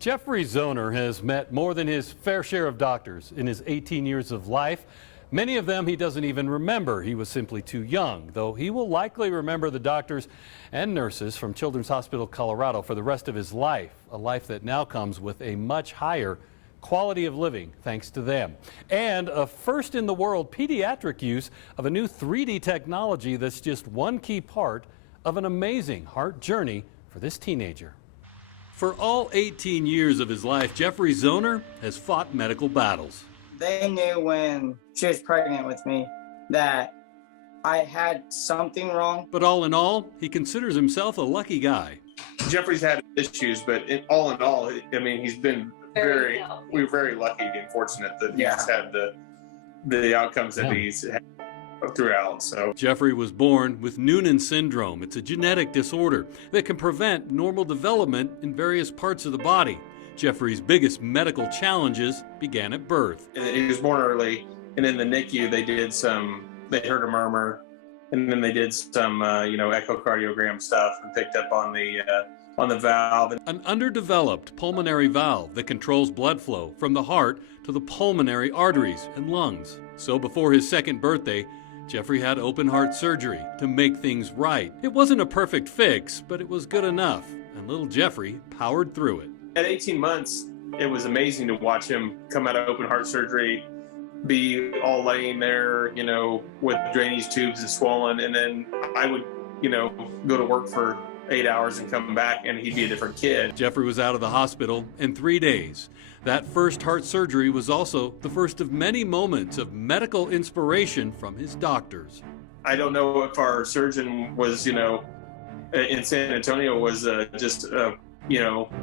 Geoffrey Zoner has met more than his fair share of doctors in his 18 years of life. Many of them he doesn't even remember. He was simply too young, though he will likely remember the doctors and nurses from Children's Hospital Colorado for the rest of his life, a life that now comes with a much higher quality of living thanks to them. And a first in the world pediatric use of a new 3D technology that's just one key part of an amazing heart journey for this teenager. For all 18 years of his life, Geoffrey Zoner has fought medical battles. They knew when she was pregnant with me that I had something wrong. But all in all, he considers himself a lucky guy. Geoffrey's had issues, but all in all, I mean, he's been we're very lucky and fortunate that he's had the outcomes that he's had throughout. So Geoffrey was born with Noonan syndrome. It's a genetic disorder that can prevent normal development in various parts of the body. Geoffrey's biggest medical challenges began at birth. He was born early, and in the NICU they heard a murmur, and then they did some echocardiogram stuff and picked up on the valve. An underdeveloped pulmonary valve that controls blood flow from the heart to the pulmonary arteries and lungs. So before his second birthday, Geoffrey had open heart surgery to make things right. It wasn't a perfect fix, but it was good enough, and little Geoffrey powered through it. At 18 months, it was amazing to watch him come out of open heart surgery, be all laying there, with drainage tubes and swollen, and then I would, go to work for 8 hours and come back and he'd be a different kid. Geoffrey was out of the hospital in 3 days. That first heart surgery was also the first of many moments of medical inspiration from his doctors. I don't know if our surgeon was, in San Antonio was just a,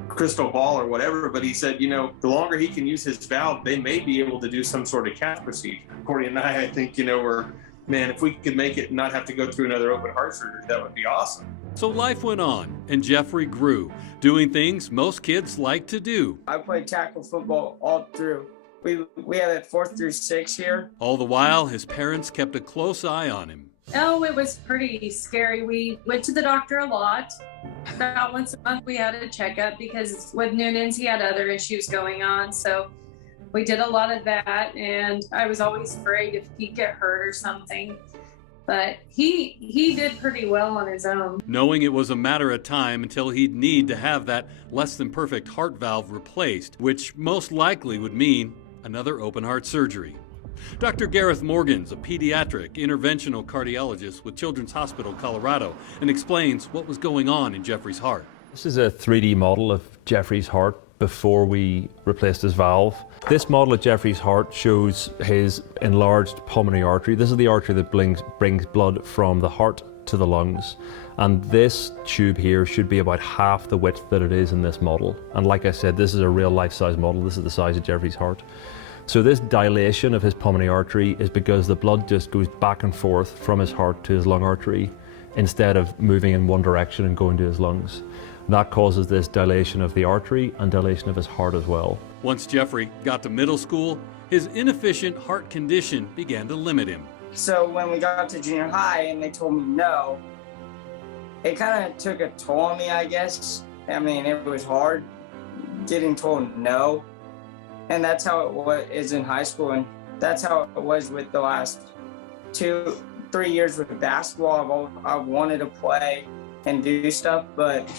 crystal ball or whatever, but he said, the longer he can use his valve, they may be able to do some sort of cath procedure. Corey and I think, if we could make it not have to go through another open heart surgery, that would be awesome. So life went on, and Geoffrey grew, doing things most kids like to do. I played tackle football all through. We had it 4th through 6th here. All the while, his parents kept a close eye on him. Oh, it was pretty scary. We went to the doctor a lot. About once a month, we had a checkup because with Noonan's, he had other issues going on. So we did a lot of that, and I was always afraid if he'd get hurt or something. But he did pretty well on his own. Knowing it was a matter of time until he'd need to have that less than perfect heart valve replaced, which most likely would mean another open heart surgery. Dr. Gareth Morgan's a pediatric interventional cardiologist with Children's Hospital Colorado and explains what was going on in Geoffrey's heart. This is a 3D model of Geoffrey's heart before we replaced his valve. This model of Geoffrey's heart shows his enlarged pulmonary artery. This is the artery that brings blood from the heart to the lungs. And this tube here should be about half the width that it is in this model. And like I said, this is a real life-size model. This is the size of Geoffrey's heart. So this dilation of his pulmonary artery is because the blood just goes back and forth from his heart to his lung artery instead of moving in one direction and going to his lungs. That causes this dilation of the artery and dilation of his heart as well. Once Geoffrey got to middle school, his inefficient heart condition began to limit him. So when we got to junior high and they told me no, it kind of took a toll on me, I guess. I mean, it was hard getting told no. And that's how it is in high school. And that's how it was with the last 2-3 years with basketball. I wanted to play and do stuff, but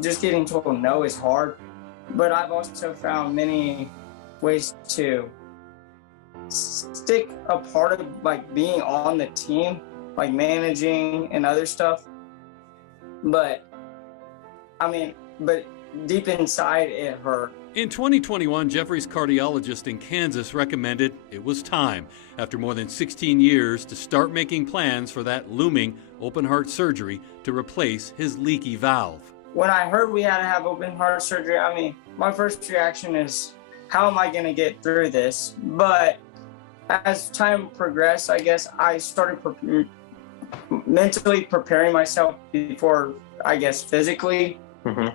just getting told no is hard. But I've also found many ways to stick a part of being on the team, like managing and other stuff. But deep inside it hurt. In 2021, Geoffrey's cardiologist in Kansas recommended it was time, after more than 16 years, to start making plans for that looming open heart surgery to replace his leaky valve. When I heard we had to have open heart surgery, my first reaction is, how am I going to get through this? But as time progressed, I guess I started mentally preparing myself before, physically. Mm-hmm.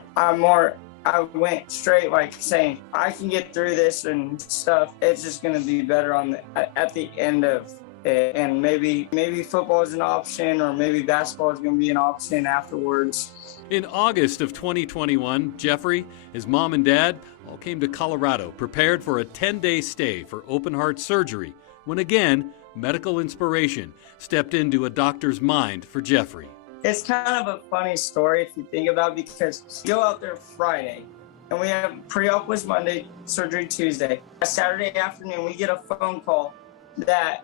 I went straight saying, I can get through this and stuff. It's just going to be better at the end of and maybe football is an option, or maybe basketball is going to be an option afterwards. In August of 2021, Geoffrey, his mom and dad all came to Colorado, prepared for a 10-day stay for open heart surgery, when again, medical inspiration stepped into a doctor's mind for Geoffrey. It's kind of a funny story if you think about it, because we go out there Friday, and we have pre-op was Monday, surgery Tuesday. Saturday afternoon, we get a phone call that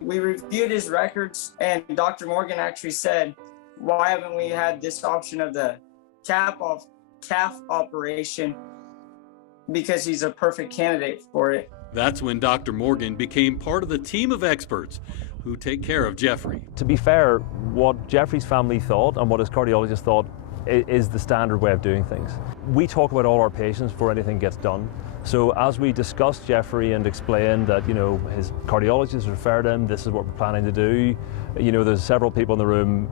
we reviewed his records, and Dr. Morgan actually said, why haven't we had this option of the calf operation? Because he's a perfect candidate for it. That's when Dr. Morgan became part of the team of experts who take care of Geoffrey. To be fair, what Geoffrey's family thought and what his cardiologist thought is the standard way of doing things. We talk about all our patients before anything gets done. So as we discussed Geoffrey and explained that, his cardiologist referred him, this is what we're planning to do, there's several people in the room,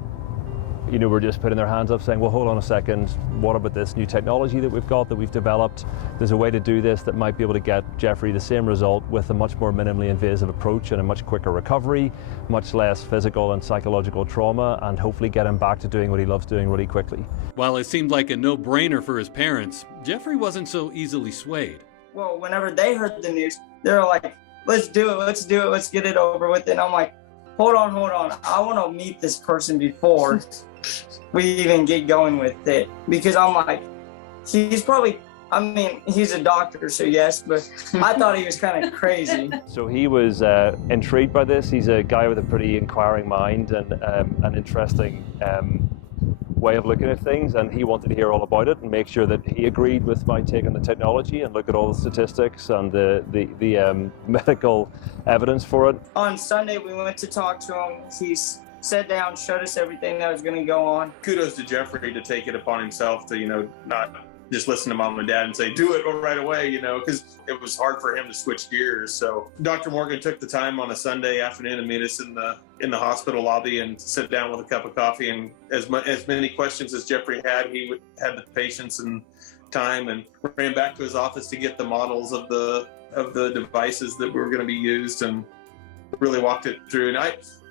were just putting their hands up saying, well, hold on a second, what about this new technology that we've developed? There's a way to do this that might be able to get Geoffrey the same result with a much more minimally invasive approach and a much quicker recovery, much less physical and psychological trauma, and hopefully get him back to doing what he loves doing really quickly. While it seemed like a no-brainer for his parents, Geoffrey wasn't so easily swayed. Well, whenever they heard the news, they were like, let's do it, let's get it over with. And I'm like, hold on, I want to meet this person before we even get going with it, because I'm like, he's a doctor, so yes, but I thought he was kind of crazy. So he was intrigued by this. He's a guy with a pretty inquiring mind and an interesting way of looking at things, and he wanted to hear all about it and make sure that he agreed with my take on the technology and look at all the statistics and the medical evidence for it. On Sunday, we went to talk to him. He sat down, showed us everything that was going to go on. Kudos to Geoffrey to take it upon himself to, not just listen to mom and dad and say, do it right away, because it was hard for him to switch gears. So Dr. Morgan took the time on a Sunday afternoon to meet us in the hospital lobby and sit down with a cup of coffee. And as many questions as Geoffrey had, he had the patience and time, and ran back to his office to get the models of the devices that were going to be used, and really walked it through. And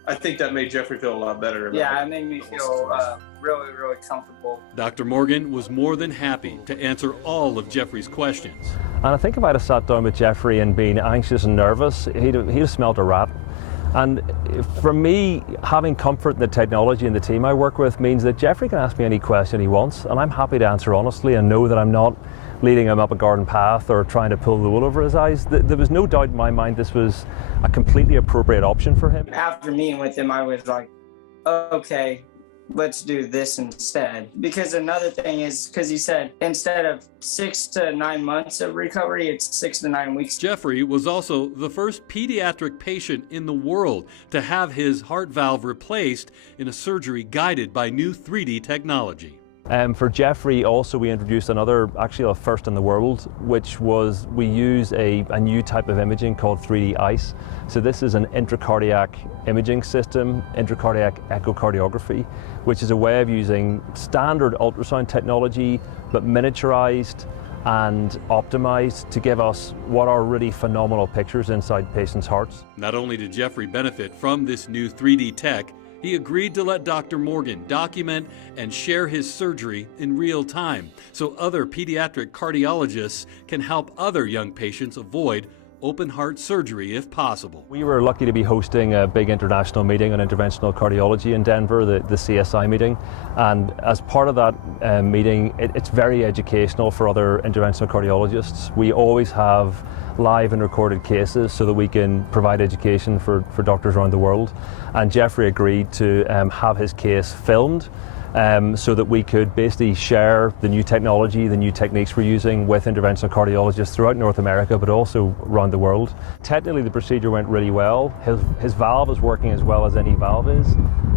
I think that made Geoffrey feel a lot better about it. It made me feel really, really comfortable. Dr. Morgan was more than happy to answer all of Geoffrey's questions. And I think if I'd have sat down with Geoffrey and been anxious and nervous, he'd have smelt a rat. And for me, having comfort in the technology and the team I work with means that Geoffrey can ask me any question he wants, and I'm happy to answer honestly and know that I'm not leading him up a garden path or trying to pull the wool over his eyes. There was no doubt in my mind this was a completely appropriate option for him. After meeting with him, I was like, okay, let's do this instead. Because another thing is, because he said instead of 6 to 9 months of recovery, it's 6 to 9 weeks. Geoffrey was also the first pediatric patient in the world to have his heart valve replaced in a surgery guided by new 3D technology. For Geoffrey also we introduced actually a first in the world, which was we use a new type of imaging called 3D ICE. So this is an intracardiac imaging system, intracardiac echocardiography, which is a way of using standard ultrasound technology but miniaturized and optimized to give us what are really phenomenal pictures inside patients' hearts. Not only did Geoffrey benefit from this new 3D tech, he agreed to let Dr. Morgan document and share his surgery in real time so other pediatric cardiologists can help other young patients avoid open heart surgery if possible. We were lucky to be hosting a big international meeting on interventional cardiology in Denver, the CSI meeting, and as part of that meeting, it's very educational for other interventional cardiologists. We always have live and recorded cases so that we can provide education for doctors around the world, and Geoffrey agreed to have his case filmed so that we could basically share the new technology, the new techniques we're using with interventional cardiologists throughout North America, but also around the world. Technically, the procedure went really well. His valve is working as well as any valve is,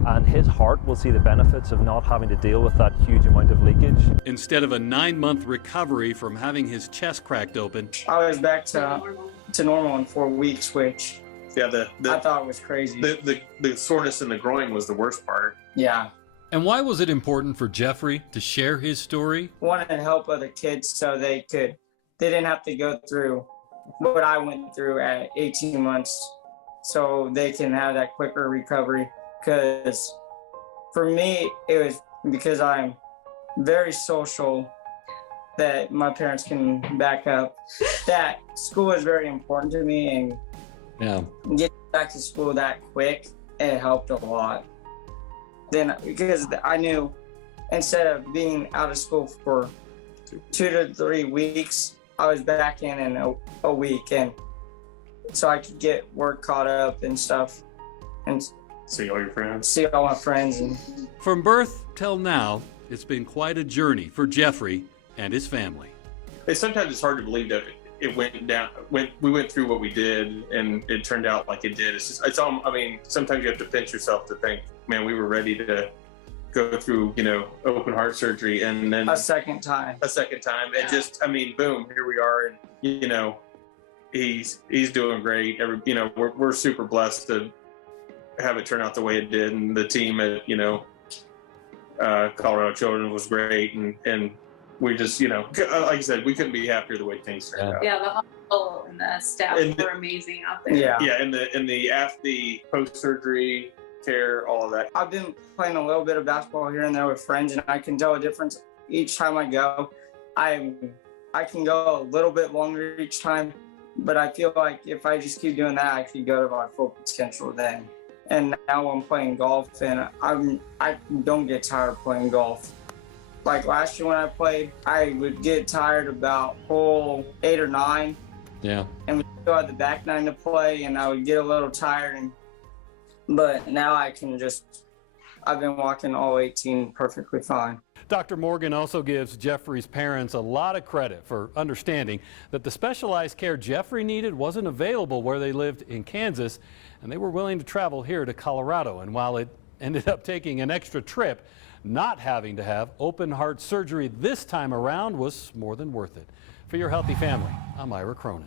and his heart will see the benefits of not having to deal with that huge amount of leakage. Instead of a 9-month recovery from having his chest cracked open, I was back to normal in 4 weeks, which I thought was crazy. The soreness in the groin was the worst part. Yeah. And why was it important for Geoffrey to share his story? Wanted to help other kids so they didn't have to go through what I went through at 18 months so they can have that quicker recovery. Because for me, it was because I'm very social, that my parents can back up that school is very important to me, and getting back to school that quick, it helped a lot. Then because I knew instead of being out of school for 2 to 3 weeks, I was back in a week, and so I could get work caught up and stuff and See all your friends. see all my friends. And From birth till now, it's been quite a journey for Geoffrey and his family. Sometimes it's hard to believe that it went down. We went through what we did, and it turned out like it did. It's all. I mean, sometimes you have to pinch yourself to think, man, we were ready to go through, open heart surgery, and then a second time. and just, I mean, boom, here we are, and he's doing great. We're super blessed to have it turn out the way it did, and the team at Colorado Children's was great, and we just, like I said, we couldn't be happier the way things turned out. Yeah, the hospital and the staff were amazing out there. Yeah. And the post surgery care, all of that. I've been playing a little bit of basketball here and there with friends, and I can tell a difference each time I go. I can go a little bit longer each time, but I feel like if I just keep doing that, I could go to my full potential then. And now I'm playing golf, and I don't get tired playing golf. Like last year when I played, I would get tired about hole 8 or 9. Yeah. And we still had the back 9 to play, and I would get a little tired. But now I've been walking all 18 perfectly fine. Dr. Morgan also gives Geoffrey's parents a lot of credit for understanding that the specialized care Geoffrey needed wasn't available where they lived in Kansas, and they were willing to travel here to Colorado. And while it ended up taking an extra trip, not having to have open heart surgery this time around was more than worth it. For Your Healthy Family, I'm Ira Cronin.